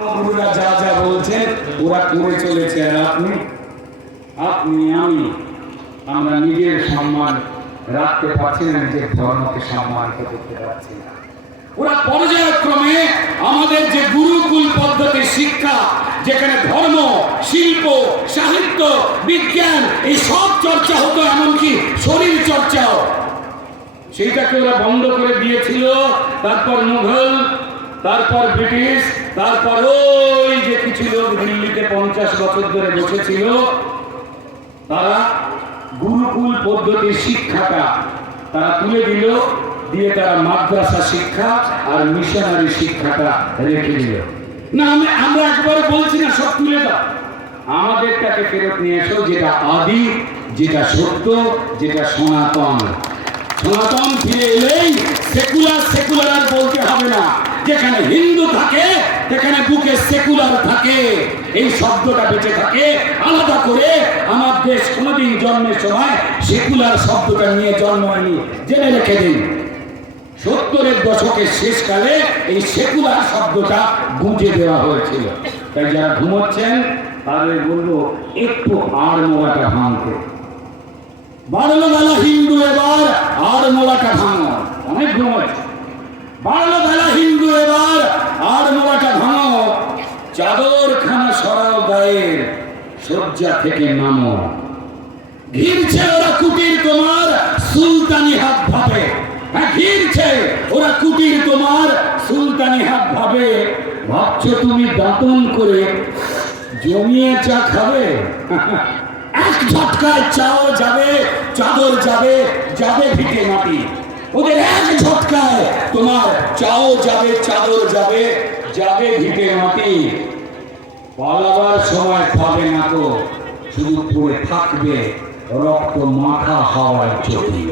গুরুরা যা যা বলছেন ওরা করে চলেছে, আর আপনি আপনি আমি আমরা নিজের সম্মান রাখতে পারছি না, নিজের ধর্মকে সম্মানিত করতে পারছি না। ওরা পর্যায়ক্রমে আমাদের যে গুরুকুল পদ্ধতির শিক্ষা, যেখানে ধর্ম, শিল্প, সাহিত্য, বিজ্ঞান এই সব চর্চা হতো, এমনকি শরীর চর্চাও, সেইটাকে ওরা বন্ধ করে দিয়েছিল। তারপর মুঘল, তারপর ব্রিটিশ, তারপর ওই যে কিছু লোক দিল্লিতে 50 বছর ধরে বসেছিল, তারা গুরুকুল পদ্ধতির শিক্ষাটা তারা তুলে দিল, দিয়ে তারা মাদ্রাসা শিক্ষা আর মিশনারি শিক্ষাটা রেখে দিল। না, আমরা একবারে বলছি না সব তুলে দাও, আমাদেরটাকে ফেরত নিয়ে এসো, যেটা আদি, যেটা সত্য, যেটা সনাতন। সনাতন ফিরে এলেই সেকুলার সেকুলার আর বলতে হবে না। যেখানে হিন্দু থাকে সেখানে বুকে সেকুলার থাকে, এই শব্দটা বেঁচে থাকে। আলাদা করে আমার দেশ কোনোদিন জন্মের সময় সেকুলার শব্দটা নিয়ে জন্ম হয়নি, জেনে রেখে দিন। 70-এর দশকের শেষকালে এই সেকুলার শব্দটা গুঁজে দেওয়া হয়েছিল। তাই যারা ঘুমোচ্ছেন তাদের বলবো একটু আড় মোড়াটা ভাঙতে। বাড়লো বেলা হিন্দু, এবার আর মোড়াটা ভাঙো। অনেক ঘুমাচ্ছে। বাড়লো বেলা হিন্দু, এবার আর মোড়াটা ভাঙো। চাদর খানা সরাও গায়ের, শয্যা থেকে নামো। ঘিরছে ওরা কুটির তোমার সুলতানি হাত ভাবে। হ্যাঁ, ঘিরছে ওরা কুটির তোমার সুলতানি হাত ভাবে। ভাবছো তুমি দাঁতন করে জমিয়ে চা খাবে? এক ঝটকায় চাও যাবে, চাদর যাবে, যাবে ভিটে মাটি। ওদের এক ঝটকায় তোমার চাও যাবে, চাদর যাবে, যাবে ভিটে মাটি। পালাবার সময় পাবে না তো, শুধু পড়ে থাকবে রক্ত মাখা হাওয়ায় চটি।